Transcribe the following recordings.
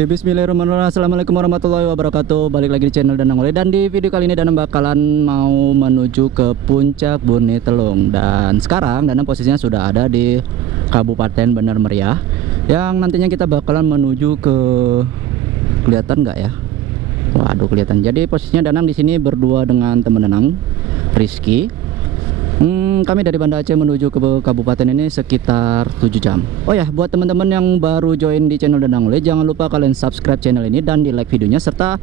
Oke, bismillahirrahmanirrahim. Assalamualaikum warahmatullahi wabarakatuh. Balik lagi di channel Danang Oleh. Dan di video kali ini Danang bakalan mau menuju ke puncak Bone Telung. Dan sekarang Danang posisinya sudah ada di Kabupaten Bener Meriah, yang nantinya kita bakalan menuju ke, kelihatan nggak ya? Waduh, kelihatan. Jadi posisinya Danang di sini berdua dengan teman Danang, Rizky. Kami dari Banda Aceh menuju ke kabupaten ini sekitar 7 jam. Oh ya, buat teman-teman yang baru join di channel Danang Oleh, jangan lupa kalian subscribe channel ini dan di like videonya, serta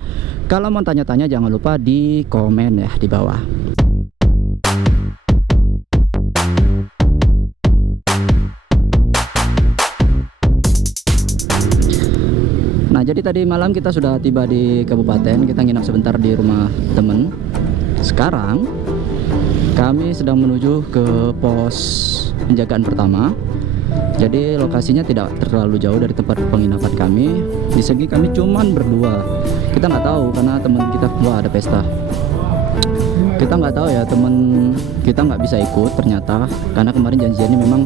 kalau mau tanya-tanya jangan lupa di komen ya di bawah. Nah, jadi tadi malam kita sudah tiba di kabupaten, kita nginap sebentar di rumah temen. Sekarang kami sedang menuju ke pos penjagaan pertama. Jadi lokasinya tidak terlalu jauh dari tempat penginapan kami. Di sini kami cuman berdua. Kita nggak tahu karena teman kita, wah, ada pesta. Kita nggak tahu ya, teman kita nggak bisa ikut ternyata, karena kemarin janjiannya memang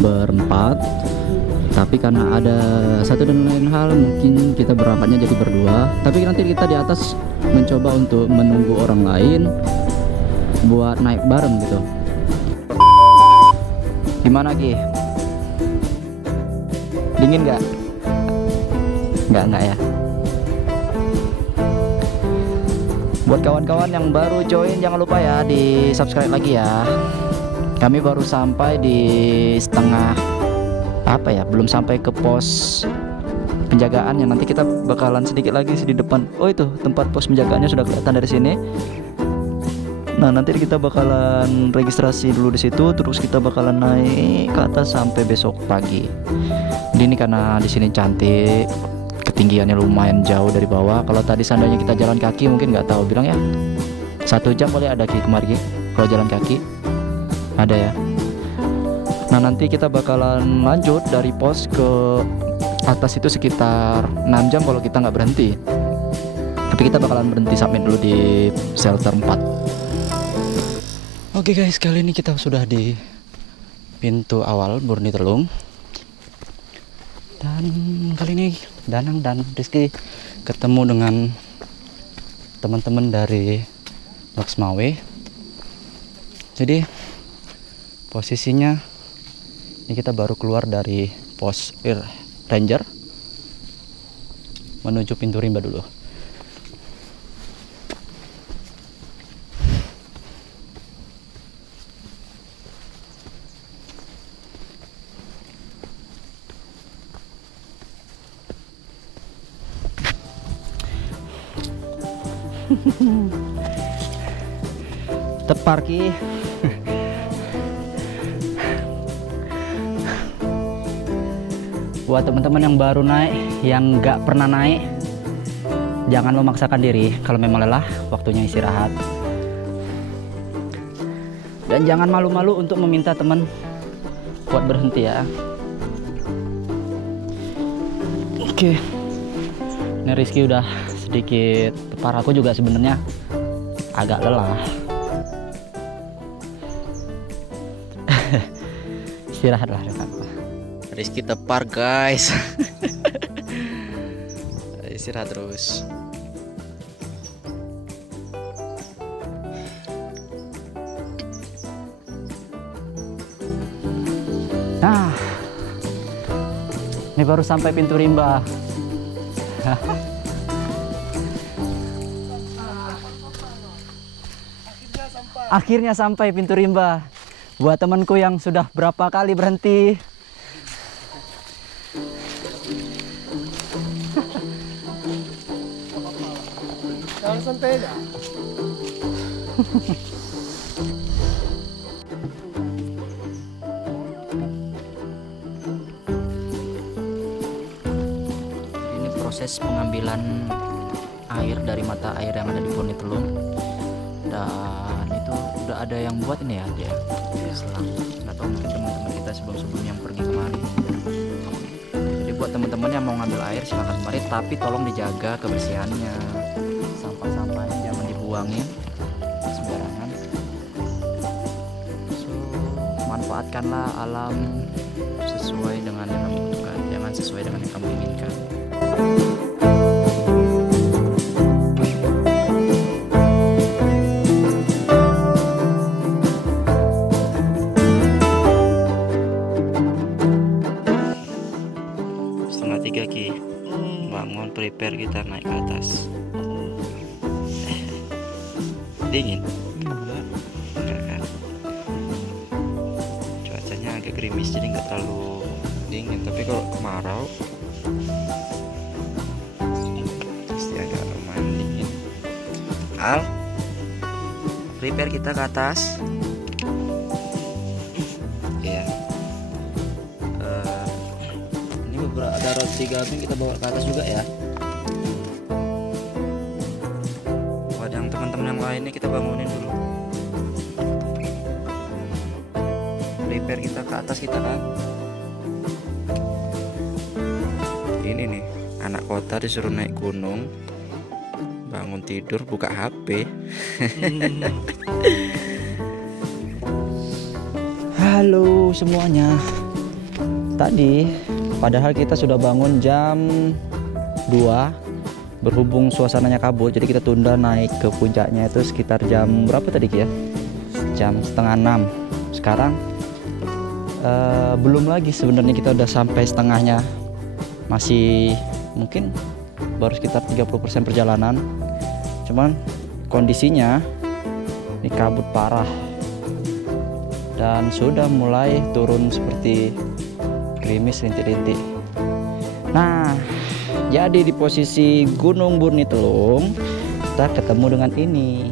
berempat. Tapi karena ada satu dan lain hal, mungkin kita berangkatnya jadi berdua. Tapi nanti kita di atas mencoba untuk menunggu orang lain buat naik bareng gitu. Gimana Ki? Dingin nggak? Nggak ya. Buat kawan-kawan yang baru join, jangan lupa ya di subscribe lagi ya. Kami baru sampai di setengah, apa ya, belum sampai ke pos penjagaan, yang nanti kita bakalan sedikit lagi di depan. Oh, itu tempat pos penjagaannya sudah kelihatan dari sini. Nah, nanti kita bakalan registrasi dulu di situ, terus kita bakalan naik ke atas sampai besok pagi. Ini karena di sini cantik, ketinggiannya lumayan jauh dari bawah. Kalau tadi seandainya kita jalan kaki mungkin nggak tahu, bilang ya 1 jam boleh ada Ki kemari Ki. Kalau jalan kaki ada ya. Nah, nanti kita bakalan lanjut dari pos ke atas itu sekitar 6 jam kalau kita nggak berhenti. Tapi kita bakalan berhenti submit dulu di shelter 4. Oke guys, kali ini kita sudah di pintu awal Bone Telung. Dan kali ini Danang dan Rizky ketemu dengan teman-teman dari Laksmawe. Jadi posisinya ini kita baru keluar dari pos ranger menuju pintu rimba dulu. Tepar Ki. Buat teman-teman yang baru naik, yang nggak pernah naik, jangan memaksakan diri. Kalau memang lelah, waktunya istirahat. Dan jangan malu-malu untuk meminta teman buat berhenti ya. Oke. Ini Rizky udah sedikit tepar, aku juga sebenarnya agak lelah. Istirahatlah dengan Rizky tepar guys. Istirahat terus. Nah, ini baru sampai pintu rimba. Akhirnya sampai pintu rimba. Buat temanku yang sudah berapa kali berhenti. Santai dah. Ini proses pengambilan air dari mata air yang ada di Bone Telung. Dan itu udah ada yang buat ini ya dia selang. Nggak tahu, mungkin teman-teman kita sebelum-sebelum yang pergi kemari. Jadi buat teman-teman yang mau ngambil air silahkan kemari, tapi tolong dijaga kebersihannya. Sampah-sampahnya jangan dibuangin sembarangan. So, manfaatkanlah alam sesuai dengan yang kamu butuhkan, jangan sesuai dengan yang kamu inginkan. bertiga Ki. Bangun, prepare, kita naik ke atas. Dingin? Enggak kan? Cuacanya agak gerimis jadi nggak terlalu dingin, tapi kalau kemarau pasti agak lumayan dingin. Al, prepare, kita ke atas. Ya. Ini beberapa ada roti gabing kita bawa ke atas juga ya. Buat yang teman-teman yang lainnya kita bangunin dulu. Prepare, kita ke atas kita kan. Ini nih anak kota disuruh naik gunung, bangun tidur buka HP. Halo semuanya. Tadi padahal kita sudah bangun jam 2, berhubung suasananya kabut jadi kita tunda naik ke puncaknya itu sekitar jam berapa tadi Ki ya? Jam setengah 6. Sekarang belum lagi sebenarnya, kita udah sampai setengahnya, masih mungkin baru sekitar 30% perjalanan. Cuman kondisinya ini kabut parah dan sudah mulai turun seperti gerimis rintik-rintik. Nah, jadi di posisi Gunung Burnitelung kita ketemu dengan ini.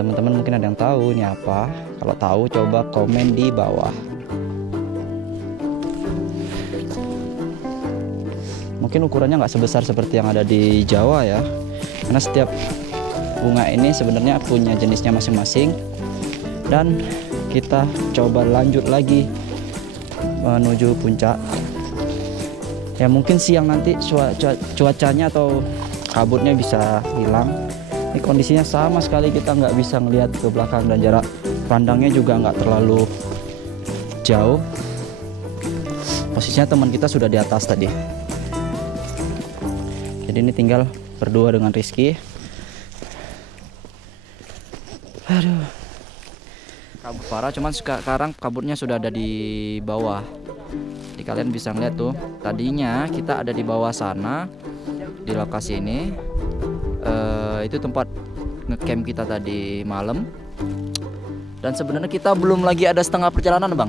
Teman-teman mungkin ada yang tahu ini apa. Kalau tahu coba komen di bawah. Mungkin ukurannya nggak sebesar seperti yang ada di Jawa ya, karena setiap bunga ini sebenarnya punya jenisnya masing-masing. Dan kita coba lanjut lagi menuju puncak. Ya mungkin siang nanti cuacanya atau kabutnya bisa hilang. Ini kondisinya sama sekali kita nggak bisa ngelihat ke belakang dan jarak pandangnya juga nggak terlalu jauh. Posisinya teman kita sudah di atas tadi. Jadi ini tinggal berdua dengan Rizky. Aduh, kabut parah, cuman sekarang kabutnya sudah ada di bawah. Jadi kalian bisa ngeliat tuh, tadinya kita ada di bawah sana di lokasi ini. Itu tempat ngecamp kita tadi malam. Dan sebenarnya kita belum lagi ada setengah perjalanan bang.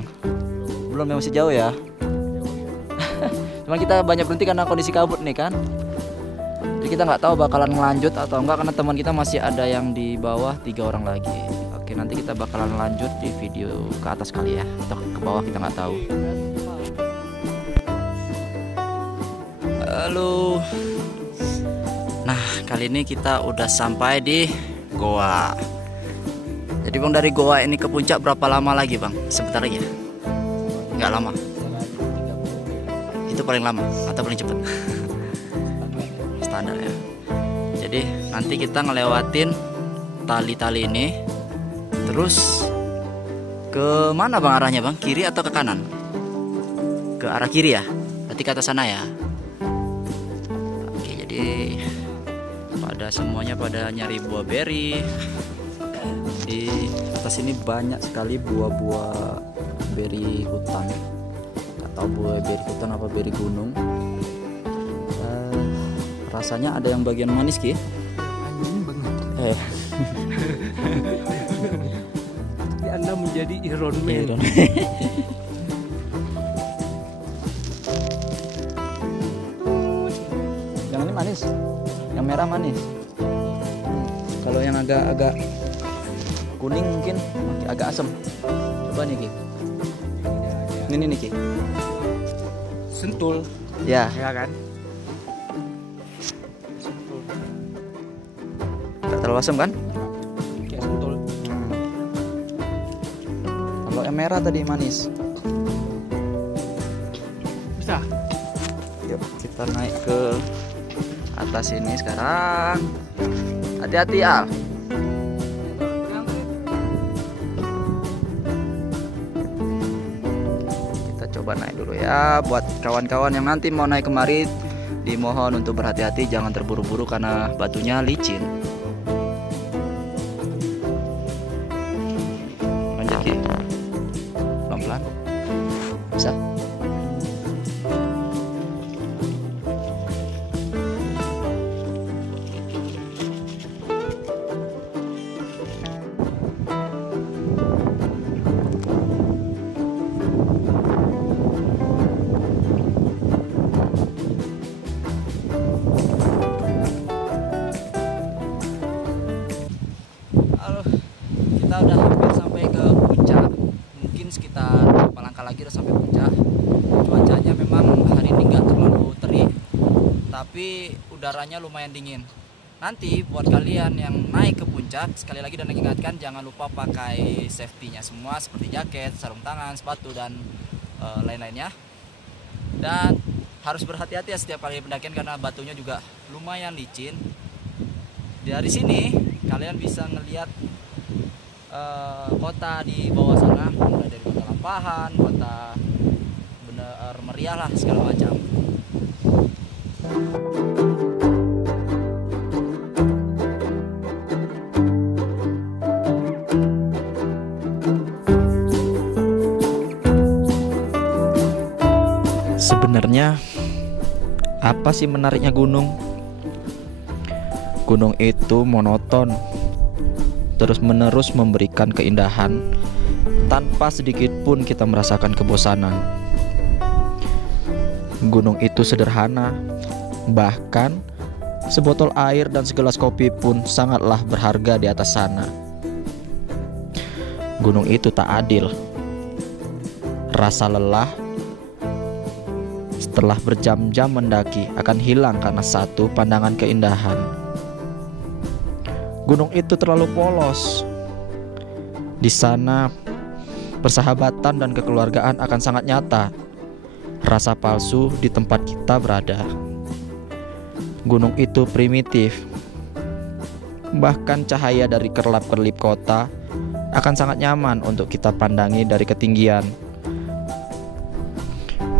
Belum, ya masih jauh ya. Cuman kita banyak berhenti karena kondisi kabut nih kan. Jadi kita nggak tahu bakalan ngelanjut atau enggak, karena teman kita masih ada yang di bawah 3 orang lagi. Oke, nanti kita bakalan lanjut di video ke atas kali ya, atau ke bawah kita nggak tahu. Halo. Nah, kali ini kita udah sampai di goa. Jadi bang, dari goa ini ke puncak berapa lama lagi bang? Sebentar lagi ya? Nggak lama? Itu paling lama atau paling cepat? Standar ya. Jadi nanti kita ngelewatin tali-tali ini, terus ke mana bang arahnya bang? Kiri atau ke kanan? Ke arah kiri ya? Berarti ke atas sana ya? Oke, jadi semuanya pada nyari buah beri. Di atas ini banyak sekali buah-buah beri hutan. Gak tahu buah beri hutan apa beri gunung. Rasanya ada yang bagian manis Ki. Jadi Anda menjadi Iron Man. Yang ini manis, yang merah manis. Kalau yang agak-agak kuning mungkin agak asam. Coba nih Ki. Ini nih Ki. Sentul. Ya. Ya kan? Gak terlalu asam kan? Kayak sentul. Kalau yang merah tadi manis. Bisa. Yuk kita naik ke atas ini sekarang. Hati-hati Al. Kita coba naik dulu ya. Buat kawan-kawan yang nanti mau naik kemari, dimohon untuk berhati-hati, jangan terburu-buru karena batunya licin. Lanjut Ki. Pelan-pelan. Bisa. tapi udaranya lumayan dingin. Nanti buat kalian yang naik ke puncak, sekali lagi dan ingatkan jangan lupa pakai safety-nya semua seperti jaket, sarung tangan, sepatu dan lain-lainnya. Dan harus berhati-hati ya setiap kali pendakian karena batunya juga lumayan licin. Dari sini kalian bisa ngelihat kota di bawah sana, mulai dari kota Lampahan, kota Bener Meriah lah segala macam. Sebenarnya apa sih menariknya gunung? Gunung itu monoton, terus-menerus memberikan keindahan tanpa sedikit pun kita merasakan kebosanan. Gunung itu sederhana, bahkan sebotol air dan segelas kopi pun sangatlah berharga di atas sana. Gunung itu tak adil. Rasa lelah setelah berjam-jam mendaki akan hilang karena satu pandangan keindahan. Gunung itu terlalu polos. Di sana persahabatan dan kekeluargaan akan sangat nyata. Rasa palsu di tempat kita berada. Gunung itu primitif. Bahkan cahaya dari kerlap-kerlip kota akan sangat nyaman untuk kita pandangi dari ketinggian.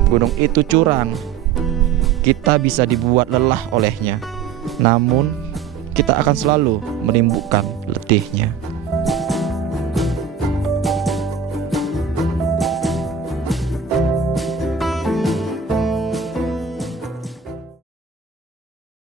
Gunung itu curang. Kita bisa dibuat lelah olehnya, namun kita akan selalu menimbulkan letihnya.